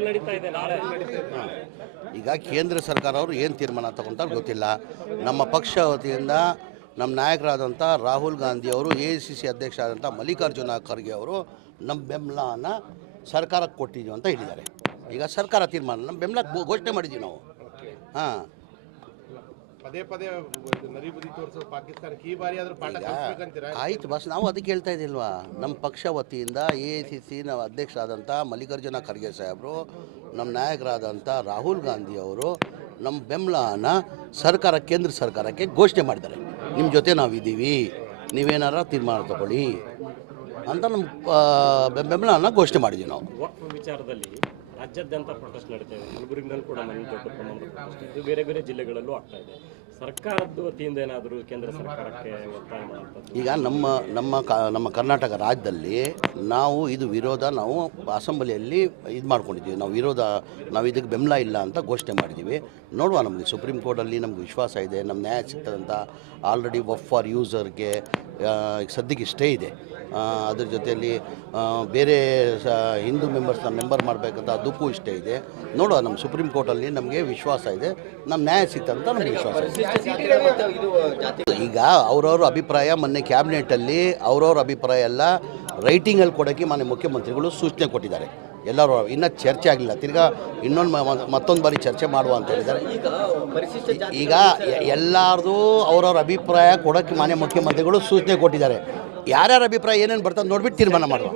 ನಡೀತಾ ಇದೆ ನಾಳೆ. ಈಗ ಕೇಂದ್ರ ಸರ್ಕಾರ ಅವರು ಏನು ತೀರ್ಮಾನ ತಗೊಂತಾರೆ ಗೊತ್ತಿಲ್ಲ. ನಮ್ಮ ಪಕ್ಷ ವತಿಯಿಂದ ನಮ್ಮ ನಾಯಕರಾದಂಥ ರಾಹುಲ್ ಗಾಂಧಿ ಅವರು, AICC ಅಧ್ಯಕ್ಷ ಆದಂಥ ಮಲ್ಲಿಕಾರ್ಜುನ ಖರ್ಗೆ ಅವರು ನಮ್ಮ ಬೆಂಬಲನ ಸರ್ಕಾರಕ್ಕೆ ಕೊಟ್ಟಿದ್ದೀವಿ ಅಂತ ಹೇಳಿದ್ದಾರೆ. ಈಗ ಸರ್ಕಾರ ತೀರ್ಮಾನ ನಮ್ಮ ಬೆಂಬಲ ಘೋಷಣೆ ಮಾಡಿದ್ದೀವಿ ನಾವು. ಹಾಂ, ಪದೇ ಪದೇ ನರಿಬುದ್ಧಿ ತೋರಿಸೋ ಪಾಕಿಸ್ತಾನಕ್ಕೆ ಈ ಬಾರಿ ಆದರೂ ಪಾಠ ಕಲಿಸಬೇಕಂತೀರಾ? ಆಯ್ತು ಬಸ್, ನಾವು ಅದಕ್ಕೆ ಹೇಳ್ತಾ ಇದ್ದಿಲ್ವಾ. ನಮ್ಮ ಪಕ್ಷ ವತಿಯಿಂದ AICC ಅಧ್ಯಕ್ಷ ಆದಂಥ ಮಲ್ಲಿಕಾರ್ಜುನ ಖರ್ಗೆ ಸಾಹೇಬರು, ನಮ್ಮ ನಾಯಕರಾದಂಥ ರಾಹುಲ್ ಗಾಂಧಿ ಅವರು ನಮ್ಮ ಬೆಂಬಲನ ಸರ್ಕಾರ, ಕೇಂದ್ರ ಸರ್ಕಾರಕ್ಕೆ ಘೋಷಣೆ ಮಾಡಿದ್ದಾರೆ. ನಿಮ್ಮ ಜೊತೆ ನಾವಿದ್ದೀವಿ, ನೀವೇನಾರ ತೀರ್ಮಾನ ತಗೊಳ್ಳಿ ಅಂತ ನಮ್ಮ ಬೆಂಬಲನ ಘೋಷಣೆ ಮಾಡಿದ್ದೀವಿ ನಾವು. ವಕ್ಫ್ ವಿಚಾರದಲ್ಲಿ ರಾಜ್ಯಾದ್ಯಂತ ಪ್ರೊಟೆಸ್ಟ್ ನಡೀತಾ ಇದೆ. ಕಲಬುರಗಿನಲ್ಲಿ ಕೂಡ ದೊಡ್ಡ ಪ್ರಮಾಣದ ಪ್ರೊಟೆಸ್ಟ್ ಇದು ಬೇರೆ ಬೇರೆ ಜಿಲ್ಲೆಗಳಲ್ಲೂ ಆಗ್ತಾ ಇದೆ. ಸರ್ಕಾರದ ವತಿಯಿಂದ ಏನಾದರೂ ಕೇಂದ್ರ ಸರ್ಕಾರಕ್ಕೆ ಒತ್ತಾಯ ಮಾಡುವಂಥದ್ದು? ಈಗ ನಮ್ಮ ಕರ್ನಾಟಕ ರಾಜ್ಯದಲ್ಲಿ ನಾವು ಇದು ವಿರೋಧ, ನಾವು ಅಸೆಂಬ್ಲಿಯಲ್ಲಿ ಇದು ಮಾಡ್ಕೊಂಡಿದ್ದೀವಿ. ನಾವು ಇದಕ್ಕೆ ಬೆಂಬಲ ಇಲ್ಲ ಅಂತ ಘೋಷಣೆ ಮಾಡಿದ್ದೀವಿ. ನೋಡುವ, ನಮಗೆ ಸುಪ್ರೀಂ ಕೋರ್ಟಲ್ಲಿ ನಮ್ಗೆ ವಿಶ್ವಾಸ ಇದೆ, ನಮ್ಮ ನ್ಯಾಯ ಸಿಗ್ತದಂತ. ಆಲ್ರೆಡಿ ವಫ್ ಫಾರ್ ಯೂಸರ್ಗೆ ಸದ್ಯಕ್ಕೆ ಸ್ಟೇ ಇದೆ. ಅದ್ರ ಜೊತೆಯಲ್ಲಿ ಬೇರೆ ಹಿಂದೂ ಮೆಂಬರ್ ಮಾಡಬೇಕಂತ ಅದಕ್ಕೂ ಇಷ್ಟ ಇದೆ. ನೋಡುವ, ನಮ್ಮ ಸುಪ್ರೀಂ ಕೋರ್ಟಲ್ಲಿ ನಮಗೆ ವಿಶ್ವಾಸ ಇದೆ, ನಮ್ಮ ನ್ಯಾಯ ಸಿಗ್ತಂತ ನಮಗೆ ವಿಶ್ವಾಸ ಇದೆ. ಈಗ ಅವ್ರವ್ರ ಅಭಿಪ್ರಾಯ ಮೊನ್ನೆ ಕ್ಯಾಬಿನೆಟಲ್ಲಿ ಅವ್ರವ್ರ ಅಭಿಪ್ರಾಯ ಎಲ್ಲ ರೈಟಿಂಗಲ್ಲಿ ಕೊಡೋಕ್ಕೆ ಮಾನ್ಯ ಮುಖ್ಯಮಂತ್ರಿಗಳು ಸೂಚನೆ ಕೊಟ್ಟಿದ್ದಾರೆ. ಎಲ್ಲರೂ ಇನ್ನೂ ಚರ್ಚೆ ಆಗಲಿಲ್ಲ, ತಿರ್ಗಾ ಮತ್ತೊಂದು ಬಾರಿ ಚರ್ಚೆ ಮಾಡುವ ಅಂತ ಹೇಳಿದ್ದಾರೆ. ಈಗ ಎಲ್ಲರದು ಅವ್ರವ್ರ ಅಭಿಪ್ರಾಯ ಕೊಡೋಕ್ಕೆ ಮಾನ್ಯ ಮುಖ್ಯಮಂತ್ರಿಗಳು ಸೂಚನೆ ಕೊಟ್ಟಿದ್ದಾರೆ. ಯಾರ್ಯಾರ ಅಭಿಪ್ರಾಯ ಏನೇನು ಬರ್ತದೆ ನೋಡ್ಬಿಟ್ಟು ತೀರ್ಮಾನ ಮಾಡುವ.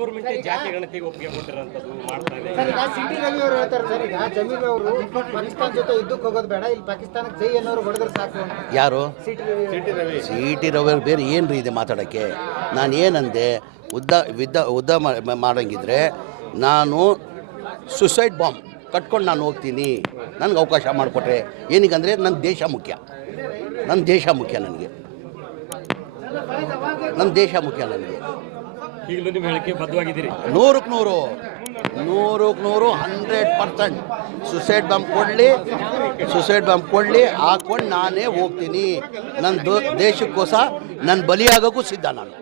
ಜಾತಿ ಗಣತಿಗೆ ಒಪ್ಪಿಗೆ ಕೊಟ್ಟಿರೋಂಥದ್ದು ಮಾಡ್ತಾ ಇದೆ. ಸಿಟಿ ರವಿ ಅವರು ಹೇಳ್ತಾರೆ ಸರ್, ಈಗ ಜಮೀರ್ ಅವರು ಪಾಕಿಸ್ತಾನ ಜೊತೆ ಯುದ್ಧಕ್ಕೆ ಹೋಗೋದು ಬೇಡ, ಇಲ್ಲಿ ಪಾಕಿಸ್ತಾನಕ್ಕೆ ಜೈ ಅನ್ನೋರು ಹೊಡೆದ್ರೆ ಸಾಕು. ಯಾರು? ಸಿಟಿ ರವಿ ಬೇರೆ ಏನು ಇದೆ ಮಾತಾಡೋಕ್ಕೆ? ನಾನು ಏನಂದೆ, ಉದ್ದ ಮಾಡೋಂಗಿದ್ರೆ ನಾನು ಸುಸೈಡ್ ಬಾಂಬ್ ಕಟ್ಕೊಂಡು ನಾನು ಹೋಗ್ತೀನಿ, ನನಗೆ ಅವಕಾಶ ಮಾಡಿಕೊಟ್ರೆ. ಏನಕ್ಕಂದರೆ ನನ್ನ ದೇಶ ಮುಖ್ಯ, ನನಗೆ ನಮ್ಮ ದೇಶ ಮುಖ್ಯ ನನಗೆ. ಈಗಲೂ ನಿಮ್ಮ ಹೇಳಿಕೆ ಬದ್ಧವಾಗಿದ್ದೀರಿ? 100ಕ್ಕೆ 100% ಸುಸೈಡ್ ಬಾಂಬ್ ಕೊಡಲಿ ಹಾಕ್ಕೊಂಡು ನಾನೇ ಹೋಗ್ತೀನಿ. ನನ್ನ ದೇಶಕ್ಕೋಸ್ಕರ ನಾನು ಬಲಿಯಾಗೋಕ್ಕೂ ಸಿದ್ಧ ನಾನು.